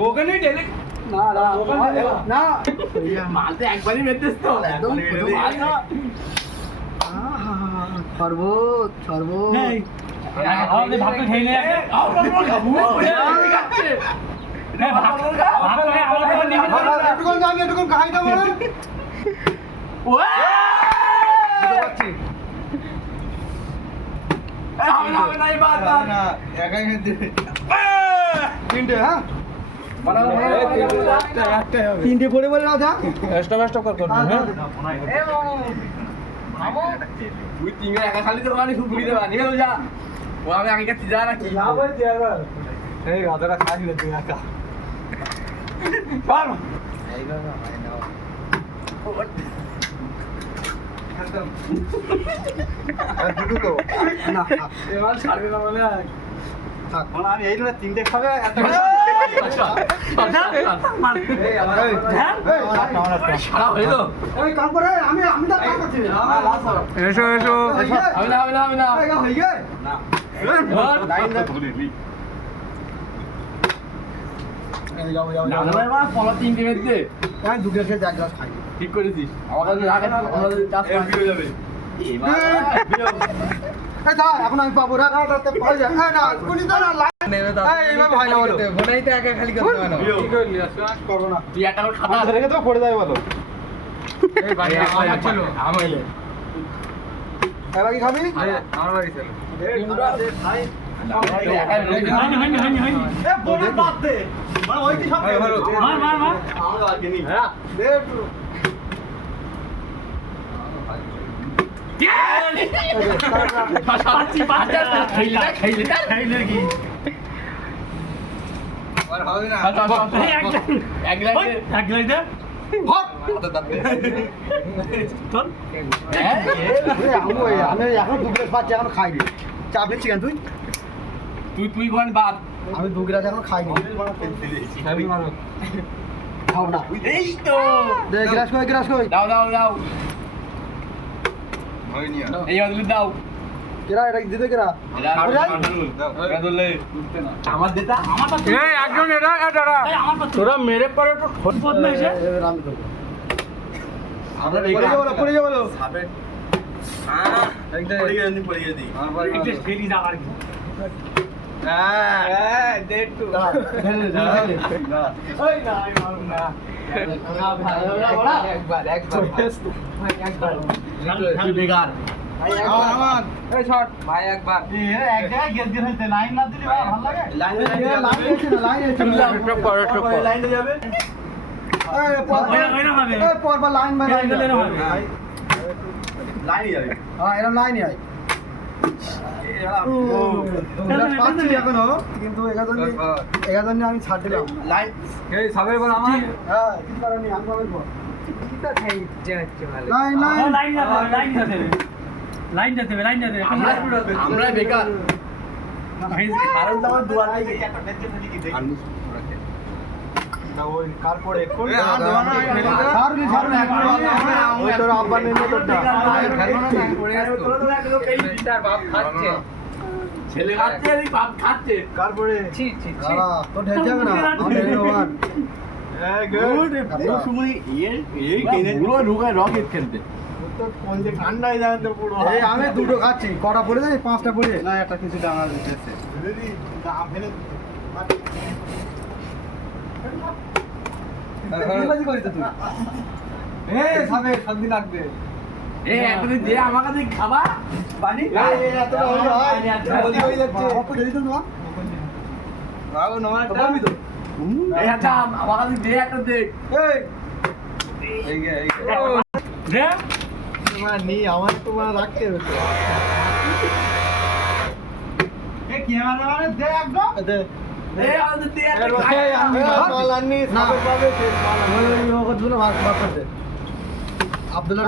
ওখানেই ডেলি না না না মালতে একবারই মেতেছ তো একদম শরবত শরবত আমাদের ভাতটা খেয়ে নিয়ে এটুকুন আমি এটুকুন খাই দেবো তিনটে হ্যাঁ তিনটে পড়ে বলে না স্টপ কর তুই তিনটে একা খালি তো মানে শুধু বুঝতে পারি না যা ও আমি আগে কাছে যা নাকি এই গাদরা খাই দিলে তুই একা পার দুটো তো না এবার ছাড়বে না বলে থাক আমি এই না তিনটে খাবে সারা হয়ে তো ওই কাম করে আমি তো কাম করছি এসো এসো আমি না হয়ে গেছে না লাইন না পলা তিনটে মেতে আমি দুটো খেয়ে এক গ্লাস খাই ঠিক করেছিস আমার কাছে রাখে না আমাদের চাষ হয়ে যাবে এই দা এখন আমি পাবো রাখা তো পড়ে যায় না কোনি তো না এই এইভাবে হয় না বলো মনেই তো একা খালি করতে হয় না কি করলি শ্বাস করব না তুই একটা করে খাতা রেখে তো পড়ে যায় বলো এই বাড়ি আমার ছিল আমি এবার কি খাবি আমার বাড়ি ছিল খাই হয়নি এ বোনের বাদ দে মানে ওই কি সব মার আমার লাগে নি হ্যাঁ দে একটু খাইলে কি আর হবে না এক গ্লাস আমি এখন দু গ্লাস পাচ্ছি এখন খাইনি চা দিচ্ছি কেন তুই তুই কোন বাদ আমি দু গ্লাস এখন খাইনি খাও না এই তো দে গ্লাস কই দাও এই আদুল দাও কেরা এটা দিতে কেরা আমার দেতা এই একজন এটা তোরা মেরে পরে তো ফোন পদ না এসে আমি দেবো আমরা পড়ে যাবো একটু ফেলি দাও আর কি বেকার এখনো কিন্তু এগারো আমি ছাড় দিলাম হ্যাঁ কি কারণে আমি পাবেন লাইন যেতে আমরা বেকার ছেলে খাচ্ছে বাপ খাচ্ছে কারপরে তো ঢেল যাবে না রকেট খেলতে আমি দুটো খাচ্ছি কটা পড়ে যায় পাঁচটা পড়ে না একটা কিছু ডাঙা দিতেছে শান্তি লাগবে একদিন দিয়ে আমার কাছে খাবা বানি আমার কাছে দিয়ে একটা দেখ আমার তোমার রাখতে আব্দুল্লাহ